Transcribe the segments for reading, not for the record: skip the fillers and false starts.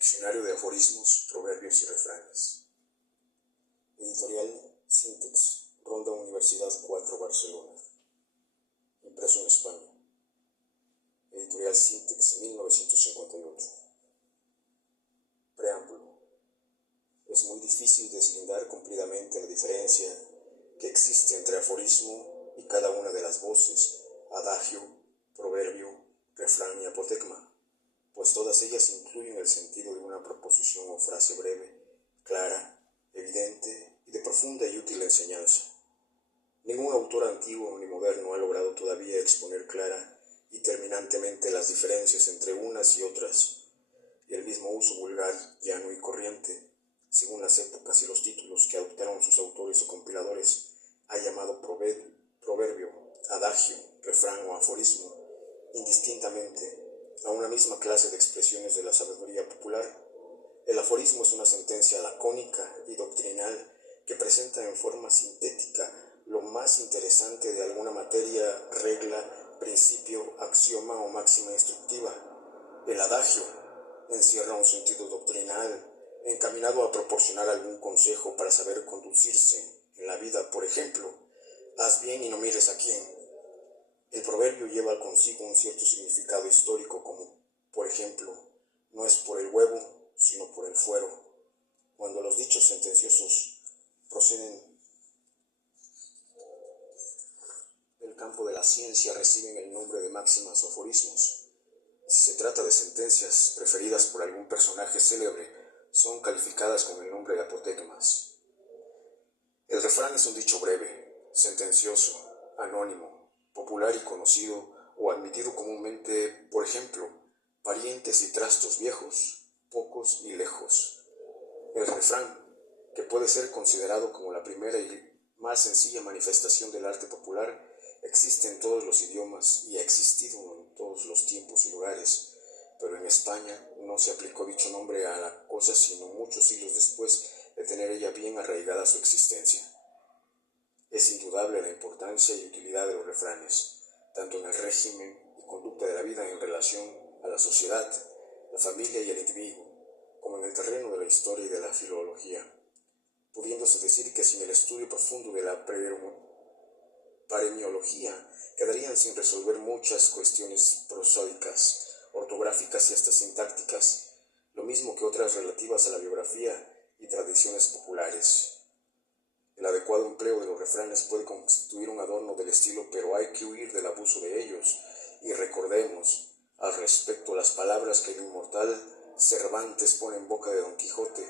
Diccionario de aforismos, proverbios y refranes. Editorial Sintex, Ronda Universidad 4, Barcelona. Impreso en España. Editorial Sintex, 1958. Preámbulo. Es muy difícil deslindar cumplidamente la diferencia que existe entre aforismo y cada una de las voces, adagio, proverbio, refrán y apotegma, pues todas ellas incluyen el sentido de una proposición o frase breve, clara, evidente y de profunda y útil enseñanza. Ningún autor antiguo ni moderno ha logrado todavía exponer clara y terminantemente las diferencias entre unas y otras, y el mismo uso vulgar, llano y corriente, según las épocas y los títulos que adoptaron sus autores o compiladores, ha llamado proverbio, adagio, refrán o aforismo, indistintamente, a una misma clase de expresiones de la sabiduría popular. El aforismo es una sentencia lacónica y doctrinal que presenta en forma sintética lo más interesante de alguna materia, regla, principio, axioma o máxima instructiva. El adagio encierra un sentido doctrinal encaminado a proporcionar algún consejo para saber conducirse en la vida. Por ejemplo, haz bien y no mires a quién. El proverbio lleva consigo un cierto significado histórico, como, por ejemplo, no es por el huevo, sino por el fuero. Cuando los dichos sentenciosos proceden del campo de la ciencia, reciben el nombre de máximas o aforismos. Si se trata de sentencias preferidas por algún personaje célebre, son calificadas con el nombre de apotegmas. El refrán es un dicho breve, sentencioso, anónimo, popular y conocido o admitido comúnmente, por ejemplo, parientes y trastos viejos, pocos y lejos. El refrán, que puede ser considerado como la primera y más sencilla manifestación del arte popular, existe en todos los idiomas y ha existido en todos los tiempos y lugares, pero en España no se aplicó dicho nombre a la cosa sino muchos siglos después de tener ella bien arraigada su existencia. Es indudable la importancia y utilidad de los refranes, tanto en el régimen y conducta de la vida en relación a la sociedad, la familia y el individuo, como en el terreno de la historia y de la filología, pudiéndose decir que sin el estudio profundo de la paremiología quedarían sin resolver muchas cuestiones prosódicas, ortográficas y hasta sintácticas, lo mismo que otras relativas a la biografía y tradiciones populares. El adecuado empleo de los refranes puede constituir un adorno del estilo, pero hay que huir del abuso de ellos, y recordemos al respecto las palabras que el inmortal Cervantes pone en boca de Don Quijote.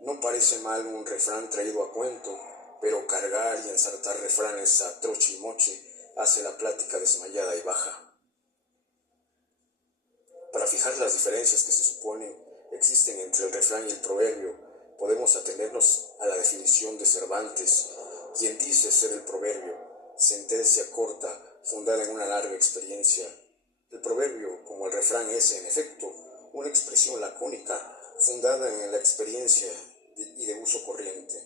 No parece mal un refrán traído a cuento, pero cargar y ensartar refranes a troche y moche hace la plática desmayada y baja. Para fijar las diferencias que se supone existen entre el refrán y el proverbio, podemos atenernos a la definición de Cervantes, quien dice ser el proverbio, sentencia corta, fundada en una larga experiencia. El proverbio, como el refrán, es, en efecto, una expresión lacónica, fundada en la experiencia y de uso corriente.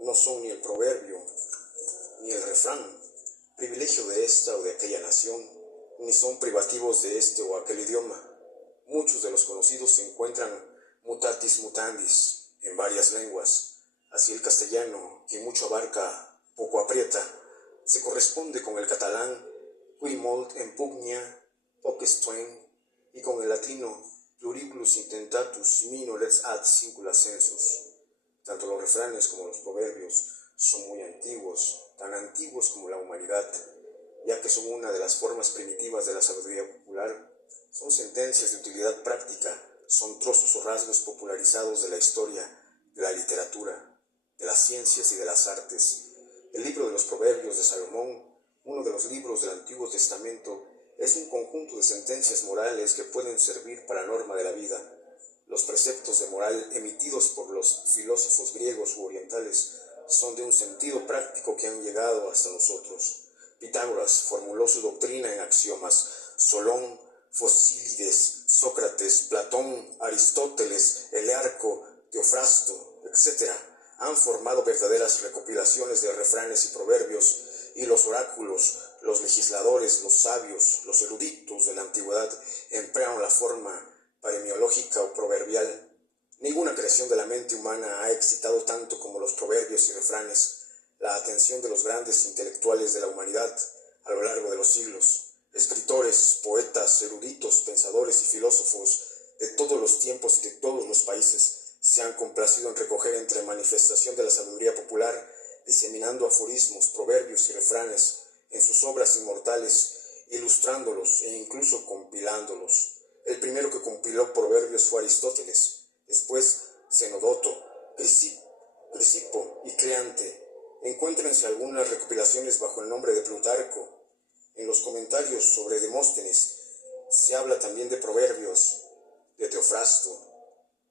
No son ni el proverbio ni el refrán privilegio de esta o de aquella nación, ni son privativos de este o aquel idioma. Muchos de los conocidos se encuentran mutatis mutandis en varias lenguas. Así el castellano, que mucho abarca, poco aprieta, se corresponde con el catalán, qui molt impugna, poc estuend, y con el latino, pluribus intentatus minores ad singula sensus. Tanto los refranes como los proverbios son muy antiguos, tan antiguos como la humanidad, ya que son una de las formas primitivas de la sabiduría popular. Son sentencias de utilidad práctica, son trozos o rasgos popularizados de la historia, de la literatura, de las ciencias y de las artes. El libro de los Proverbios de Salomón, uno de los libros del Antiguo Testamento, es un conjunto de sentencias morales que pueden servir para norma de la vida. Los preceptos de moral emitidos por los filósofos griegos u orientales son de un sentido práctico que han llegado hasta nosotros. Pitágoras formuló su doctrina en axiomas. Solón, Fosílides, Sócrates, Platón, Aristóteles, Elearco, Teofrasto, etc. han formado verdaderas recopilaciones de refranes y proverbios, y los oráculos, los legisladores, los sabios, los eruditos de la antigüedad emplearon la forma paremiológica o proverbial. Ninguna creación de la mente humana ha excitado tanto como los proverbios y refranes la atención de los grandes intelectuales de la humanidad a lo largo de los siglos. Escritores, poetas, eruditos, pensadores y filósofos de todos los tiempos y de todos los países se han complacido en recoger entre manifestación de la sabiduría popular, diseminando aforismos, proverbios y refranes en sus obras inmortales, ilustrándolos e incluso compilándolos. El primero que compiló proverbios fue Aristóteles, después Zenódoto, Crisipo y Cleante. Encuéntrense algunas recopilaciones bajo el nombre de Plutarco. En los comentarios sobre Demóstenes se habla también de proverbios, de Teofrasto.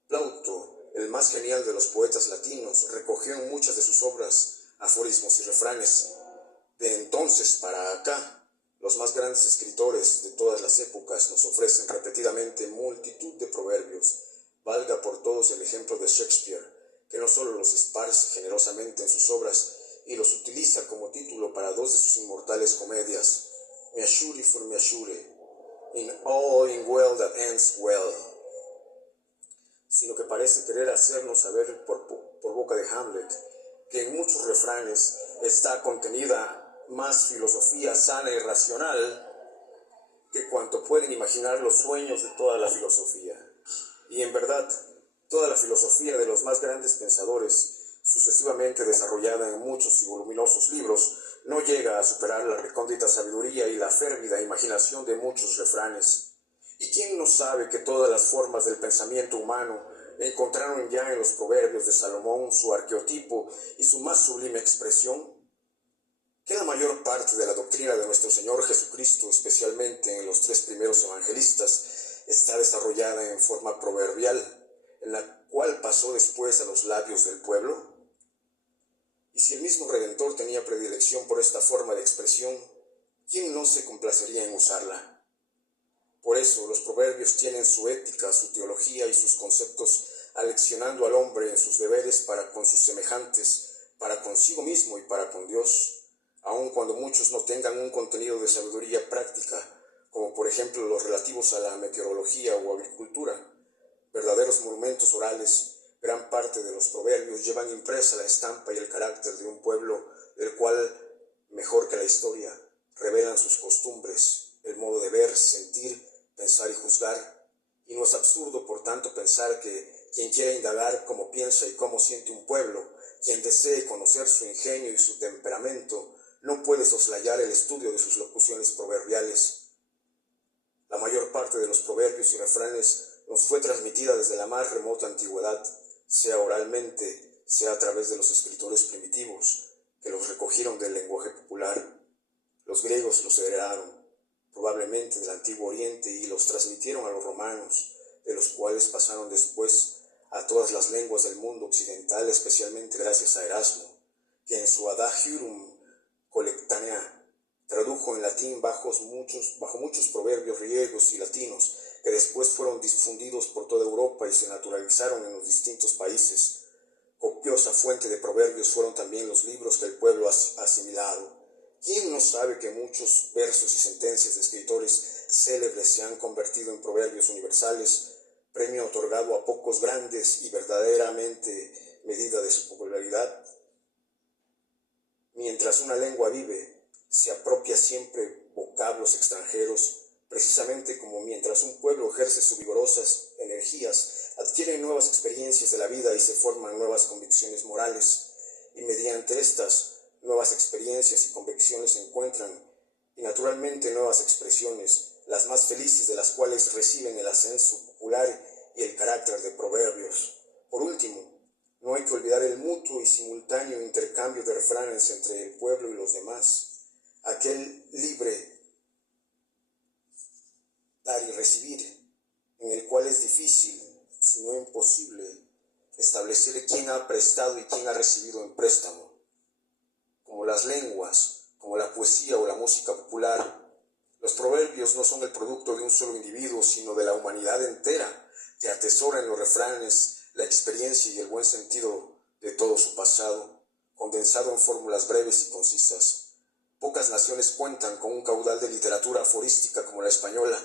Plauto, el más genial de los poetas latinos, recogió en muchas de sus obras aforismos y refranes. De entonces para acá, los más grandes escritores de todas las épocas nos ofrecen repetidamente multitud de proverbios. Valga por todos el ejemplo de Shakespeare, que no solo los esparce generosamente en sus obras y los utiliza como título para dos de sus inmortales comedias, Me assure for me assure, in all in well that ends well, sino que parece querer hacernos saber por boca de Hamlet que en muchos refranes está contenida más filosofía sana y racional que cuanto pueden imaginar los sueños de toda la filosofía. Y en verdad, toda la filosofía de los más grandes pensadores, sucesivamente desarrollada en muchos y voluminosos libros, no llega a superar la recóndita sabiduría y la férvida imaginación de muchos refranes. ¿Y quién no sabe que todas las formas del pensamiento humano encontraron ya en los proverbios de Salomón su arqueotipo y su más sublime expresión? Que la mayor parte de la doctrina de nuestro Señor Jesucristo, especialmente en los tres primeros evangelistas, está desarrollada en forma proverbial, en la cual pasó después a los labios del pueblo. Y si el mismo Redentor tenía predilección por esta forma de expresión, ¿quién no se complacería en usarla? Por eso los proverbios tienen su ética, su teología y sus conceptos, aleccionando al hombre en sus deberes para con sus semejantes, para consigo mismo y para con Dios, aun cuando muchos no tengan un contenido de sabiduría práctica, como por ejemplo los relativos a la meteorología o agricultura. Verdaderos monumentos orales, gran parte de los proverbios llevan impresa la estampa y el carácter de un pueblo, del cual, mejor que la historia, revelan sus costumbres, el modo de ver, sentir, pensar y juzgar. Y no es absurdo, por tanto, pensar que quien quiera indagar cómo piensa y cómo siente un pueblo, quien desee conocer su ingenio y su temperamento, no puede soslayar el estudio de sus locuciones proverbiales. La mayor parte de los proverbios y refranes nos fue transmitida desde la más remota antigüedad, sea oralmente, sea a través de los escritores primitivos, que los recogieron del lenguaje popular. Los griegos los heredaron, probablemente del Antiguo Oriente, y los transmitieron a los romanos, de los cuales pasaron después a todas las lenguas del mundo occidental, especialmente gracias a Erasmo, que en su Adagium Collectanea tradujo en latín bajo muchos proverbios griegos y latinos, que después fueron difundidos por toda Europa y se naturalizaron en los distintos países. Copiosa fuente de proverbios fueron también los libros que el pueblo ha asimilado. ¿Quién no sabe que muchos versos y sentencias de escritores célebres se han convertido en proverbios universales, premio otorgado a pocos grandes y verdaderamente medida de su popularidad? Mientras una lengua vive, se apropia siempre vocablos extranjeros, precisamente como mientras un pueblo ejerce sus vigorosas energías, adquiere nuevas experiencias de la vida y se forman nuevas convicciones morales, y mediante estas nuevas experiencias y convicciones se encuentran, y naturalmente nuevas expresiones, las más felices de las cuales reciben el ascenso popular y el carácter de proverbios. Por último, no hay que olvidar el mutuo y simultáneo intercambio de refranes entre el pueblo y los demás, aquel libre dar y recibir, en el cual es difícil, si no imposible, establecer quién ha prestado y quién ha recibido en préstamo. Como las lenguas, como la poesía o la música popular, los proverbios no son el producto de un solo individuo, sino de la humanidad entera, que atesora en los refranes la experiencia y el buen sentido de todo su pasado, condensado en fórmulas breves y concisas. Pocas naciones cuentan con un caudal de literatura aforística como la española,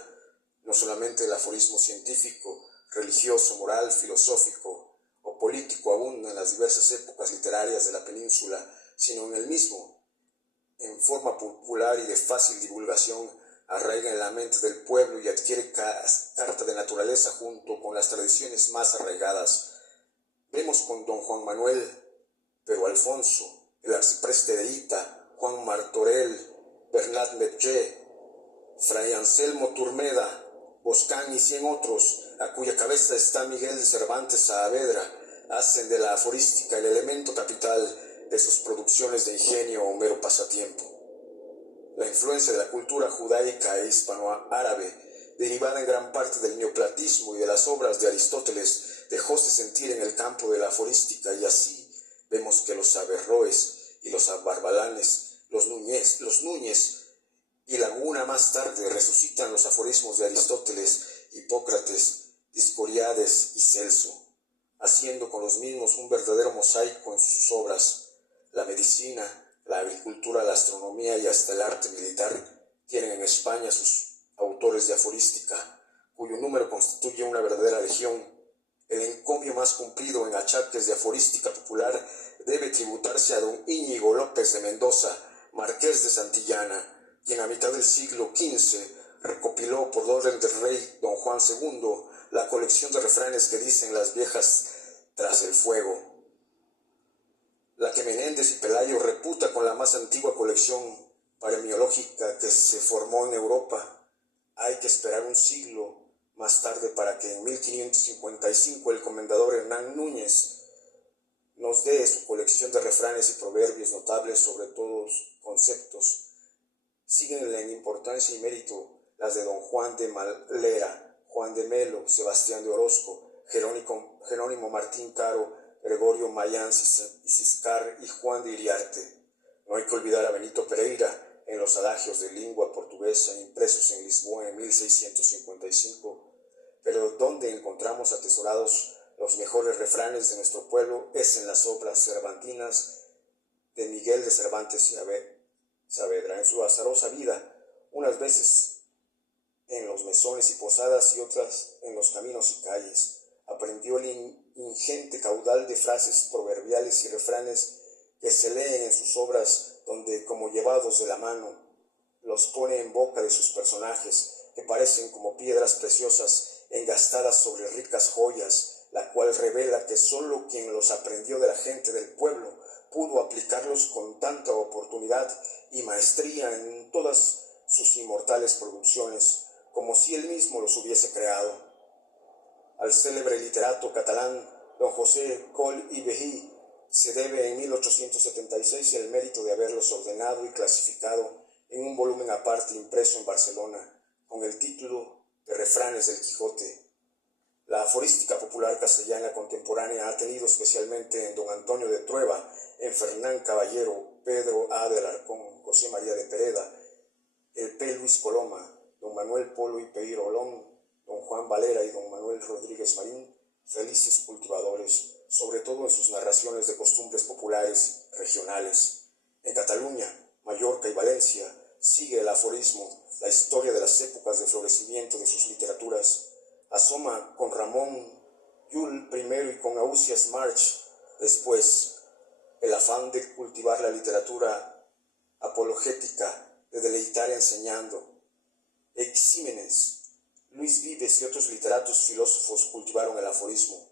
No solamente el aforismo científico, religioso, moral, filosófico o político abunda en las diversas épocas literarias de la península, sino en el mismo, en forma popular y de fácil divulgación, arraiga en la mente del pueblo y adquiere carta de naturaleza junto con las tradiciones más arraigadas. Vemos con don Juan Manuel, Pero Alfonso, el arcipreste de Ita, Juan Martorell, Bernat Metge, Fray Anselmo Turmeda, Boscán y 100 otros, a cuya cabeza está Miguel de Cervantes Saavedra, hacen de la aforística el elemento capital de sus producciones de ingenio o mero pasatiempo. La influencia de la cultura judaica e hispano-árabe, derivada en gran parte del neoplatismo y de las obras de Aristóteles, dejóse sentir en el campo de la aforística, y así vemos que los Averroes y los Barbalanes, los Núñez y Laguna más tarde resucitan los aforismos de Aristóteles, Hipócrates, Discoriades y Celso, haciendo con los mismos un verdadero mosaico en sus obras. La medicina, la agricultura, la astronomía y hasta el arte militar tienen en España sus autores de aforística, cuyo número constituye una verdadera legión. El encomio más cumplido en achaques de aforística popular debe tributarse a don Íñigo López de Mendoza, marqués de Santillana, quien a mitad del siglo XV recopiló por orden del rey don Juan II la colección de refranes que dicen las viejas tras el fuego, la que Menéndez y Pelayo reputa con la más antigua colección paremiológica que se formó en Europa. Hay que esperar un siglo más tarde para que en 1555 el comendador Hernán Núñez nos dé su colección de refranes y proverbios notables sobre todos conceptos. Siguen en importancia y mérito las de don Juan de Malera, Juan de Melo, Sebastián de Orozco, Jerónimo Martín Caro, Gregorio Mayán y Ciscar y Juan de Iriarte. No hay que olvidar a Benito Pereira en los adagios de lengua portuguesa impresos en Lisboa en 1655. Pero donde encontramos atesorados los mejores refranes de nuestro pueblo es en las obras cervantinas de Miguel de Cervantes Saavedra. En su azarosa vida, unas veces en los mesones y posadas y otras en los caminos y calles, aprendió el ingente caudal de frases proverbiales y refranes que se leen en sus obras, donde, como llevados de la mano, los pone en boca de sus personajes, que parecen como piedras preciosas engastadas sobre ricas joyas, la cual revela que sólo quien los aprendió de la gente del pueblo pudo aplicarlos con tanta oportunidad y maestría en todas sus inmortales producciones, como si él mismo los hubiese creado. Al célebre literato catalán don José Coll i Vehí se debe en 1876 el mérito de haberlos ordenado y clasificado en un volumen aparte impreso en Barcelona, con el título de Refranes del Quijote. La aforística popular castellana contemporánea ha tenido especialmente en don Antonio de Trueba, en Fernán Caballero, Pedro A. de Alarcón, José María de Pereda, el P. Luis Coloma, don Manuel Polo y Peiro Olón, don Juan Valera y don Manuel Rodríguez Marín, felices cultivadores, sobre todo en sus narraciones de costumbres populares regionales. En Cataluña, Mallorca y Valencia sigue el aforismo, la historia de las épocas de florecimiento de sus literaturas. Asoma con Ramón Llull primero y con Ausias March después el afán de cultivar la literatura apologética, de deleitar enseñando. Exímenes, Luis Vives y otros literatos filósofos cultivaron el aforismo.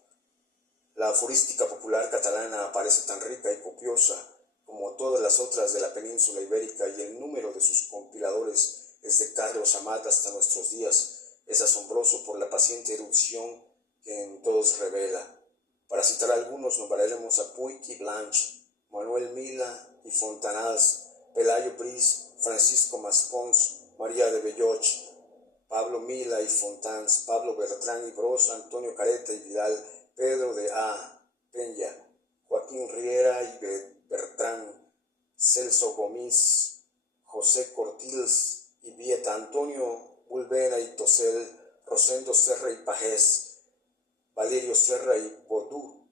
La aforística popular catalana aparece tan rica y copiosa como todas las otras de la península ibérica, y el número de sus compiladores, desde Carlos Amat hasta nuestros días, es asombroso por la paciente erudición que en todos revela. Para citar algunos, nombraremos a Puig y Blanch, Manuel Mila y Fontanals, Pelayo Briz, Francisco Maspons, María de Belloch, Pablo Mila y Fontans, Pablo Bertrán y Bros, Antonio Careta y Vidal, Pedro de A. Peña, Joaquín Riera y Bertrán, Celso Gómez, José Cortils y Vieta, Antonio Bulbena y Tosel, Rosendo Serra y Pajés, Valerio Serra y Bodú,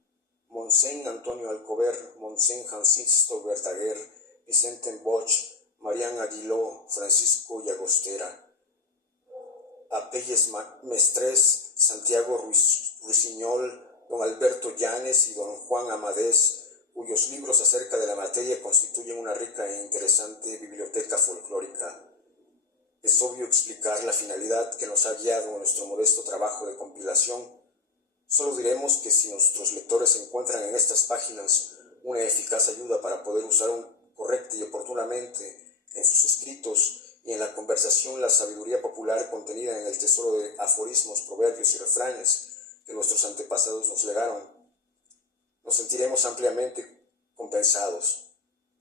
Monsén Antonio Alcover, Monsén Jancisto Verdaguer, Vicente Bosch, Marián Aguiló, Francisco Llagostera. Apelles Mestres, Santiago Ruisiñol, don Alberto Llanes y don Juan Amadés, cuyos libros acerca de la materia constituyen una rica e interesante biblioteca folclórica. Es obvio explicar la finalidad que nos ha guiado en nuestro modesto trabajo de compilación. Solo diremos que si nuestros lectores encuentran en estas páginas una eficaz ayuda para poder usar correcta y oportunamente en sus escritos y en la conversación la sabiduría popular contenida en el tesoro de aforismos, proverbios y refranes que nuestros antepasados nos legaron, nos sentiremos ampliamente compensados,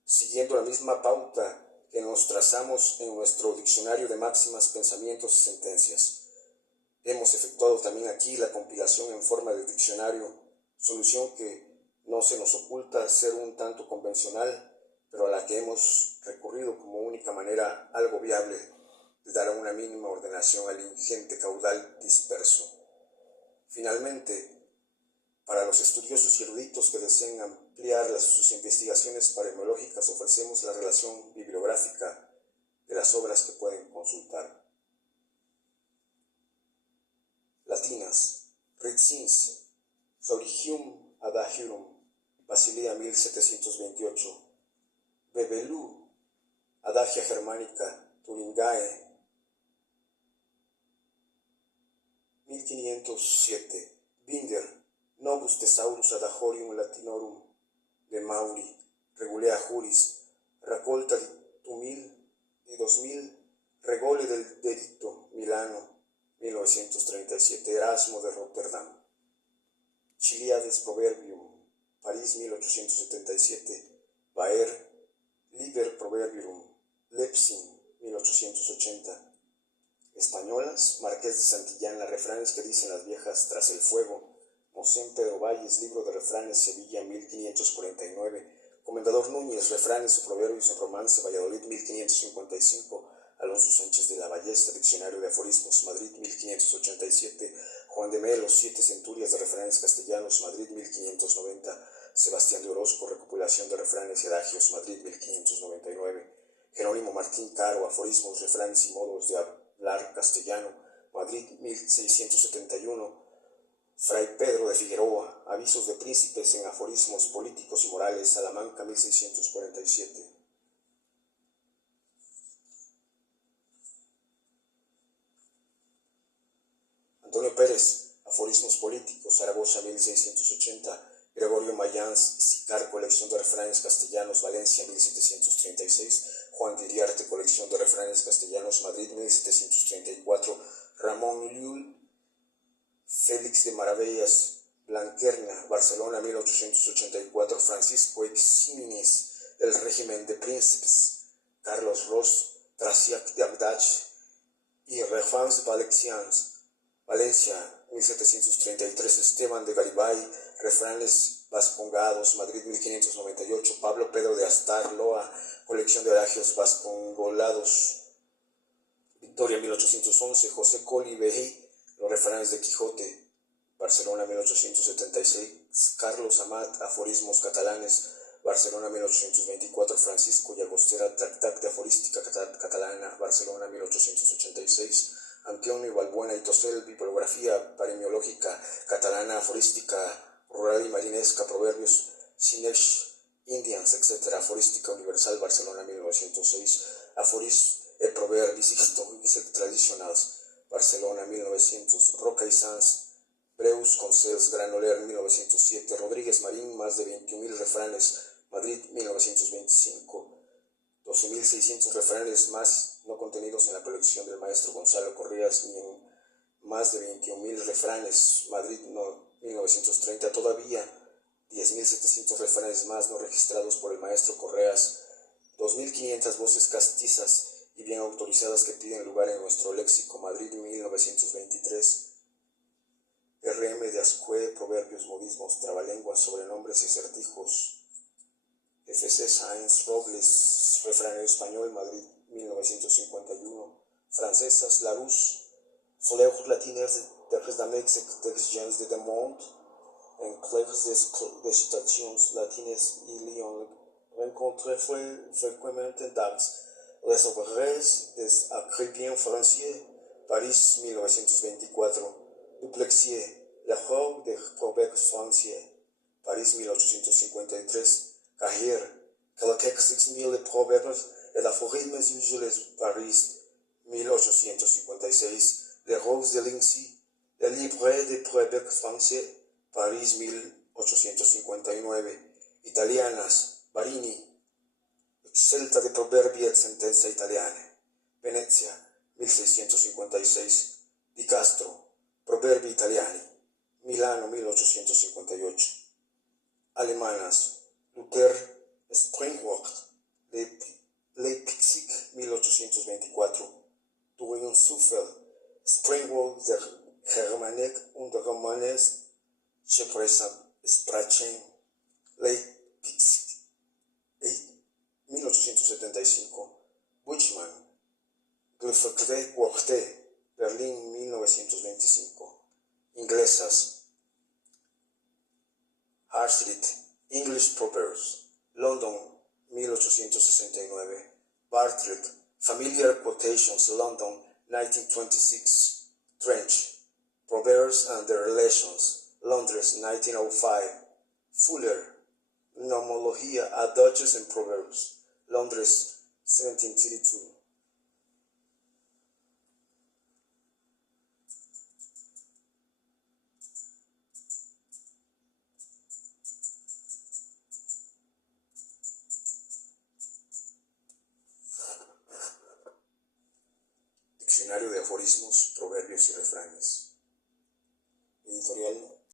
siguiendo la misma pauta que nos trazamos en nuestro diccionario de máximas, pensamientos y sentencias. Hemos efectuado también aquí la compilación en forma de diccionario, solución que no se nos oculta ser un tanto convencional, pero a la que hemos recurrido como única manera algo viable de dar una mínima ordenación al ingente caudal disperso. Finalmente, para los estudiosos y eruditos que deseen ampliar sus investigaciones paremológicas, ofrecemos la relación bibliográfica de las obras que pueden consultar. Latinas: Ritzins, Soligium Adagium, Basilea 1728, Bebelú, Adagia Germánica, Thuringiae, 1507, Binder, Novus Thesaurus Adahorium Latinorum, de Mauri, Regulea Juris, Raccolta di 2000, Regole del Delitto, Milano, 1937, Erasmo de Rotterdam, Chiliades Proverbium, París, 1877, Baer, Liber Proverbium, Leipzig, 1880, Españolas, Marqués de Santillana, refranes que dicen las viejas tras el fuego, Mosén Pedro Valles, Libro de Refranes, Sevilla, 1549, Comendador Núñez, Refranes o Proverbios en Romance, Valladolid, 1555, Alonso Sánchez de la Ballesta, Diccionario de Aforismos, Madrid, 1587, Juan de Melo, 7 centurias de refranes castellanos, Madrid, 1590, Sebastián de Orozco, Recopilación de refranes y adagios, Madrid, 1599, Jerónimo Martín Caro, Aforismos, refranes y modos de hablar castellano, Madrid, 1671, Fray Pedro de Figueroa, Avisos de príncipes en aforismos políticos y morales, Salamanca, 1647. Antonio Pérez, Aforismos políticos, Zaragoza, 1680. Gregorio Mayans, Sicar, Colección de refranes castellanos, Valencia, 1736. Juan de Iriarte, Colección de refranes castellanos, Madrid, 1734. Ramón Llull, Félix de Maravillas, Blanquerna, Barcelona, 1884. Francisco Exímenes, del régimen de príncipes, Carlos Ros, Trasiac de Agdach y Refrains Valencians, Valencia, 1733. Esteban de Garibay, Refranes Vascongados, Madrid, 1598. Pablo Pedro de Astar Loa, Colección de adagios vascongolados, Victoria, 1811. José Colli Vehí, Los refranes de Quijote, Barcelona, 1876. Carlos Amat, Aforismos catalanes, Barcelona, 1824. Francisco Llagostera, Tractat de Aforística Catalana, Barcelona, 1886. Antonio Balbuena y Tosel, Bibliografía Paremiológica Catalana, Aforística Rural y Marinesca, Proverbios, Sinesh, Indians, etc. Aforística Universal, Barcelona, 1906. Aforis et Proverbis Historiques Traditionals, Barcelona, 1900. Roca y Sanz, Breus Concels, Granoller, 1907. Rodríguez Marín, más de 21.000 refranes, Madrid, 1925. 12.600 refranes más no contenidos en la colección del maestro Gonzalo Correas, ni en más de 21.000 refranes, Madrid, 1930. Todavía 10.700 refranes más no registrados por el maestro Correas, 2.500 voces castizas y bien autorizadas que piden lugar en nuestro léxico, Madrid, 1923. RM de Ascue, Proverbios, Modismos, Trabalenguas, Sobrenombres y Acertijos, FC Sáenz Robles, Refranero Español, Madrid, 1951. Francesas, Larousse, Fleurs latines des annexes d'exigence de demande, en claves de citations latines y Lyon, rencontré fréquemment dans les ouvrages des écrivains français, París 1924, Duplessis, Le Jour des Proverbes Français, París 1853, Cahiers, quelques 6.000 proverbes et aphorismes usuels, Paris 1856, Les Roses de Lindsay, Le Livre des Proverbes Français, París 1859, Italianas, Barini, Scelta de Proverbi et Sentenze Italiane, Venezia 1656, Di Castro, Proverbi Italiani, Milano 1858, Alemanas, Luther, Springwort, Leipzig 1824, Triumphal, Springwort der Germanik und Romanes, Sprachen, Leipzig 1875, Buchmann, Gefekte Worte, Berlín 1925, Inglesas, Hartleed, English Proverbs, London 1869, Bartlett, Familiar Quotations, London 1926, Trench, Proverbs and Their Relations, Londres 1905, Fuller, Nomologia, Adagio and Proverbs, Londres 1732. Diccionario de aforismos, proverbios y refranes. Editorial